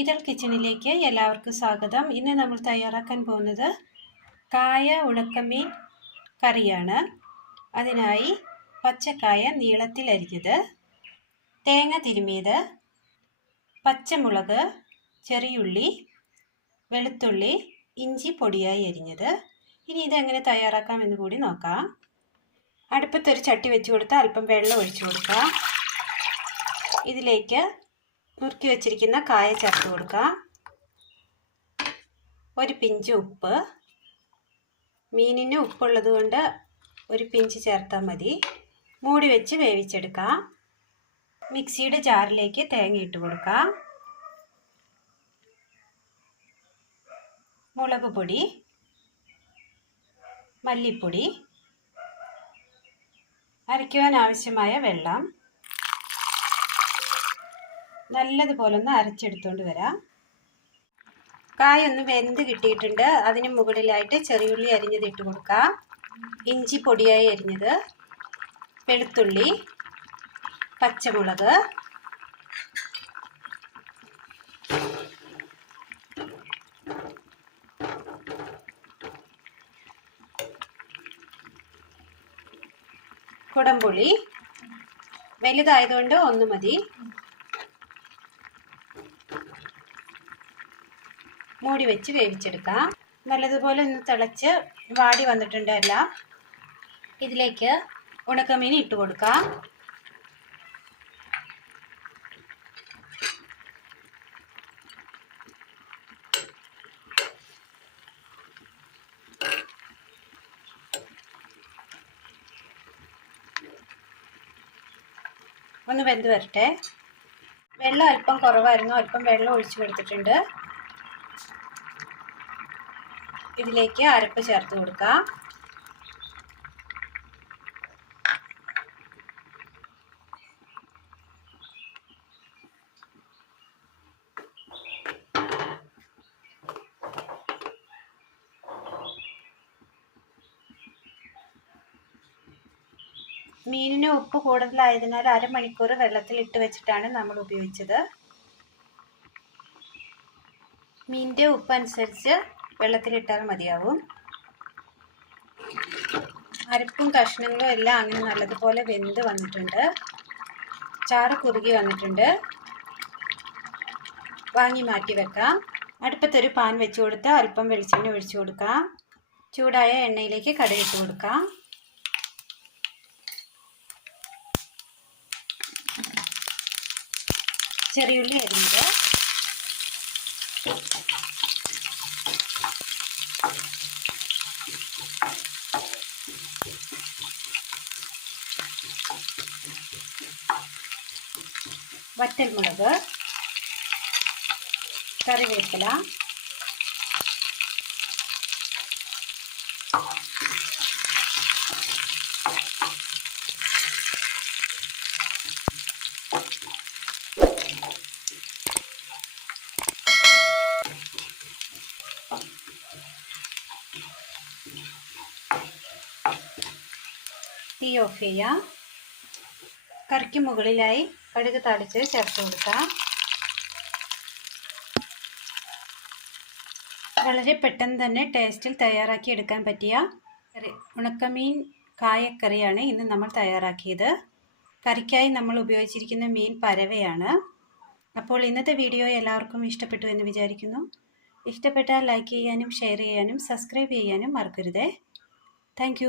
ഇതൾ കിച്ചണിലേക്ക് എല്ലാവർക്കും സ്വാഗതം. ഇന്ന് നമ്മൾ തയ്യാറാക്കാൻ പോകുന്നത് കായ ഉണക്കമീൻ കറിയാണ്. അതിനായി പച്ചക്കായ നീളത്തിൽ അരിഞ്ഞത് തേങ്ങ തിരുമിയത് പച്ചമുളക് ചെറിയുള്ളി വെളുത്തുള്ളി ഇഞ്ചി പൊടിയായി അരിഞ്ഞത്. ഇനി ഇതെങ്ങനെ തയ്യാറാക്കാമെന്ന് കൂടി നോക്കാം. അടുപ്പത്തൊരു ചട്ടി വെച്ച് കൊടുത്ത് അല്പം വെള്ളം ഒഴിച്ചു കൊടുക്കാം. ഇതിലേക്ക് നുറുക്കി വെച്ചിരിക്കുന്ന കായ ചേർത്ത് കൊടുക്കാം ഒരു പിഞ്ച് ഉപ്പ്. മീനിന് ഉപ്പുള്ളത് കൊണ്ട് ഒരു പിഞ്ച് ചേർത്താൽ മതി. മൂടി വെച്ച് വേവിച്ചെടുക്കാം. മിക്സിയുടെ ജാറിലേക്ക് തേങ്ങ ഇട്ട് കൊടുക്കാം. മുളക് പൊടി മല്ലിപ്പൊടി അരയ്ക്കുവാൻ ആവശ്യമായ വെള്ളം നല്ലതുപോലെ ഒന്ന് അരച്ചെടുത്തുകൊണ്ട് വരാം. കായൊന്ന് വെന്ത് കിട്ടിയിട്ടുണ്ട്. അതിന് മുകളിലായിട്ട് ചെറിയുള്ളി അരിഞ്ഞത് ഇട്ട് കൊടുക്കാം. ഇഞ്ചി പൊടിയായി അരിഞ്ഞത്. വെളുത്തുള്ളി പച്ചമുളക്. കുടംപുളി. വലുതായതുകൊണ്ട് ഒന്ന് മതി. മൂടി വെച്ച് വേവിച്ചെടുക്കാം. നല്ലതുപോലെ ഒന്ന് തിളച്ച് വാടി വന്നിട്ടുണ്ട് ഇതിലേക്ക് ഉണക്കമീൻ ഇട്ട് കൊടുക്കാം. ഒന്ന് വെന്ത് വരട്ടെ. വെള്ളം അല്പം കുറവായിരുന്നു. അല്പം വെള്ളം ഒഴിച്ചു കൊടുത്തിട്ടുണ്ട്. ഇതിലേക്ക് അരപ്പ് ചേർത്ത് കൊടുക്കുക. മീനിന് ഉപ്പ് കൂടുതലായതിനാൽ അരമണിക്കൂർ വെള്ളത്തിൽ ഇട്ട് വെച്ചിട്ടാണ് നമ്മൾ ഉപയോഗിച്ചത്. മീനിന്റെ ഉപ്പ് അനുസരിച്ച് വെള്ളത്തിലിട്ടാൽ മതിയാവും. അരപ്പും കഷ്ണങ്ങളും എല്ലാം അങ്ങനെ നല്ലതുപോലെ വെന്ത് വന്നിട്ടുണ്ട്. ചാറ് കുറുകി വന്നിട്ടുണ്ട്. വാങ്ങി മാറ്റി വെക്കാം. അടുപ്പത്തൊരു പാൻ വെച്ച് കൊടുത്ത് അല്പം വെളിച്ചെണ്ണ ഒഴിച്ചു കൊടുക്കാം. ചൂടായ എണ്ണയിലേക്ക് കടുകിട്ട് കൊടുക്കാം. ചെറിയുള്ളി അരിഞ്ഞത്. വറ്റൽമുളക് കറിവേപ്പില തീ ഓഫ് ചെയ്യാം. കറിക്ക് മുകളിലായി കടുക് തളിച്ച് ചേർത്ത് കൊടുക്കാം. വളരെ പെട്ടെന്ന് തന്നെ ടേസ്റ്റിൽ തയ്യാറാക്കി എടുക്കാൻ പറ്റിയ ഉണക്കമീൻ കായക്കറിയാണ് ഇന്ന് നമ്മൾ തയ്യാറാക്കിയത്. കറിക്കായി നമ്മൾ ഉപയോഗിച്ചിരിക്കുന്ന മീൻ പരവയാണ്. അപ്പോൾ ഇന്നത്തെ വീഡിയോ എല്ലാവർക്കും ഇഷ്ടപ്പെട്ടു എന്ന് വിചാരിക്കുന്നു. ഇഷ്ടപ്പെട്ടാൽ ലൈക്ക് ചെയ്യാനും ഷെയർ ചെയ്യാനും സബ്സ്ക്രൈബ് ചെയ്യാനും മറക്കരുതേ. താങ്ക്